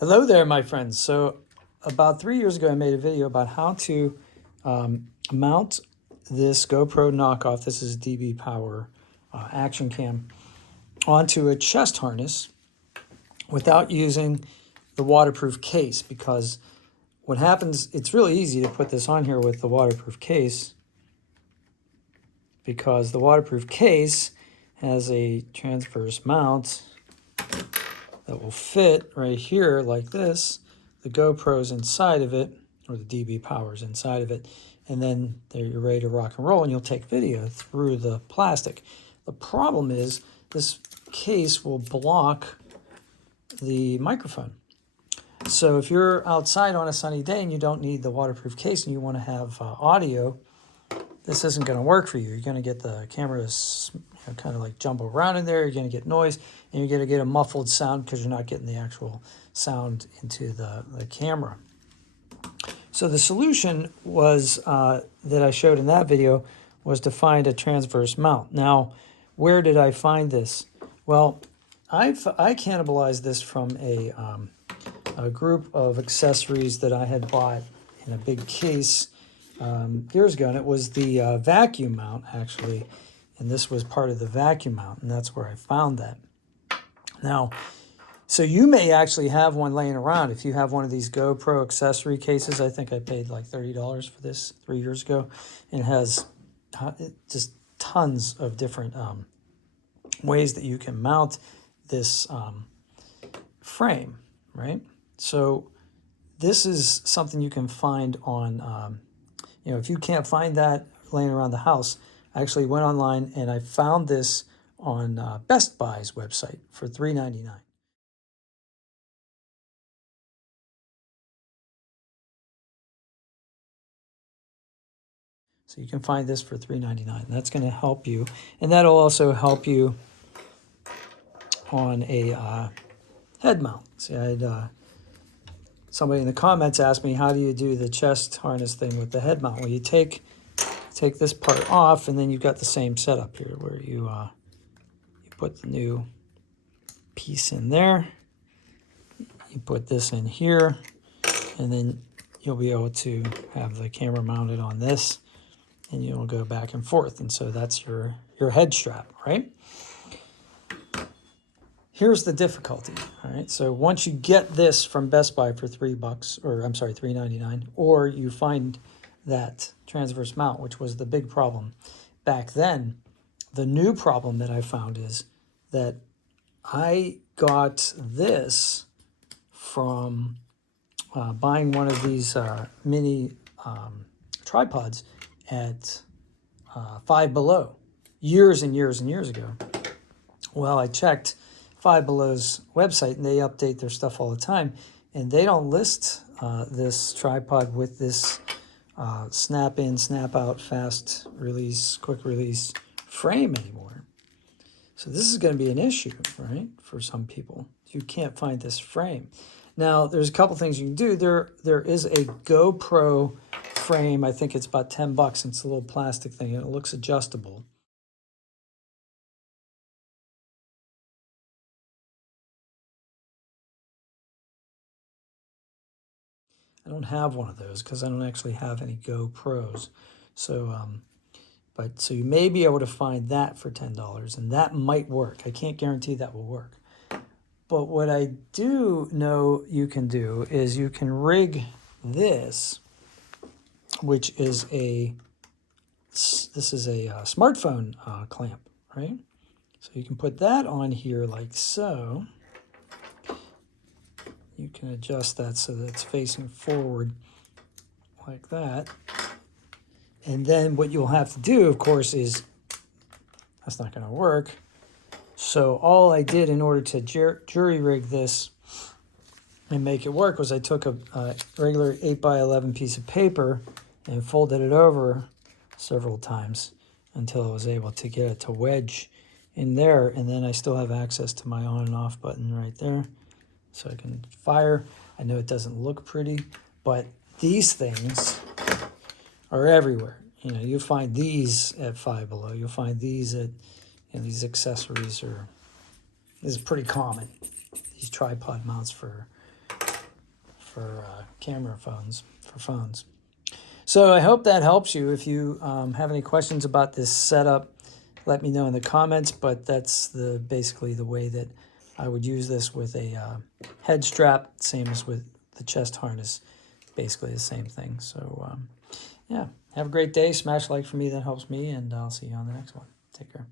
Hello there, my friends. So about 3 years ago, I made a video about how to mount this GoPro knockoff. This is DB Power action cam onto a chest harness without using the waterproof case, because what happens, it's really easy to put this on here with the waterproof case, because the waterproof case has a transverse mount that will fit right here like this. The GoPro's inside of it, or the DB Power's inside of it, and then there you're ready to rock and roll, and you'll take video through the plastic. The problem is this case will block the microphone. So if you're outside on a sunny day and you don't need the waterproof case and you want to have audio, this isn't going to work for you. You're going to get the cameras kind of like jump around in there. You're going to get noise, and you're going to get a muffled sound because you're not getting the actual sound into the camera. So the solution was that I showed in that video was to find a transverse mount. Now, where did I find this? Well, I cannibalized this from a group of accessories that I had bought in a big case years ago, and it was the vacuum mount, actually, and this was part of the vacuum mount, and that's where I found that. Now, so you may actually have one laying around. If you have one of these GoPro accessory cases, I think I paid like $30 for this 3 years ago, and it has just tons of different ways that you can mount this frame, right? So this is something you can find on, if you can't find that laying around the house, I actually went online and I found this on Best Buy's website for $3.99. So you can find this for $3.99. That's going to help you, and that'll also help you on a head mount. See, I had somebody in the comments asked me, how do you do the chest harness thing with the head mount? Well, you take this part off, and then you've got the same setup here where you put the new piece in there, you put this in here, and then you'll be able to have the camera mounted on this, and you'll go back and forth. And so that's your head strap, right? Here's the difficulty, all right? So once you get this from Best Buy for $3.99, or you find that transverse mount, which was the big problem back then, the new problem that I found is that I got this from buying one of these mini tripods at Five Below years and years and years ago. Well, I checked Five Below's website, and they update their stuff all the time, and they don't list this tripod with this snap in, snap out, fast release, quick release frame anymore. So this is going to be an issue, right, for some people. You can't find this frame. Now, there's a couple things you can do. There is a GoPro frame. I think it's about $10. It's a little plastic thing, and it looks adjustable. I don't have one of those because I don't actually have any GoPros. So, so you may be able to find that for $10, and that might work. I can't guarantee that will work. But what I do know you can do is you can rig this, which is this is a smartphone clamp, right? So you can put that on here like so. You can adjust that so that it's facing forward like that. And then what you'll have to do, of course, is, that's not going to work. So all I did in order to jury rig this and make it work was I took a regular 8x11 piece of paper and folded it over several times until I was able to get it to wedge in there. And then I still have access to my on and off button right there, so I can fire. I know it doesn't look pretty, but these things are everywhere. You find these at Five Below. You'll find these at, these accessories this is pretty common. These tripod mounts for for camera phones, for phones. So I hope that helps you. If you have any questions about this setup, let me know in the comments, but that's basically the way that I would use this with a head strap, same as with the chest harness, basically the same thing. So yeah, have a great day. Smash like for me, that helps me, and I'll see you on the next one. Take care.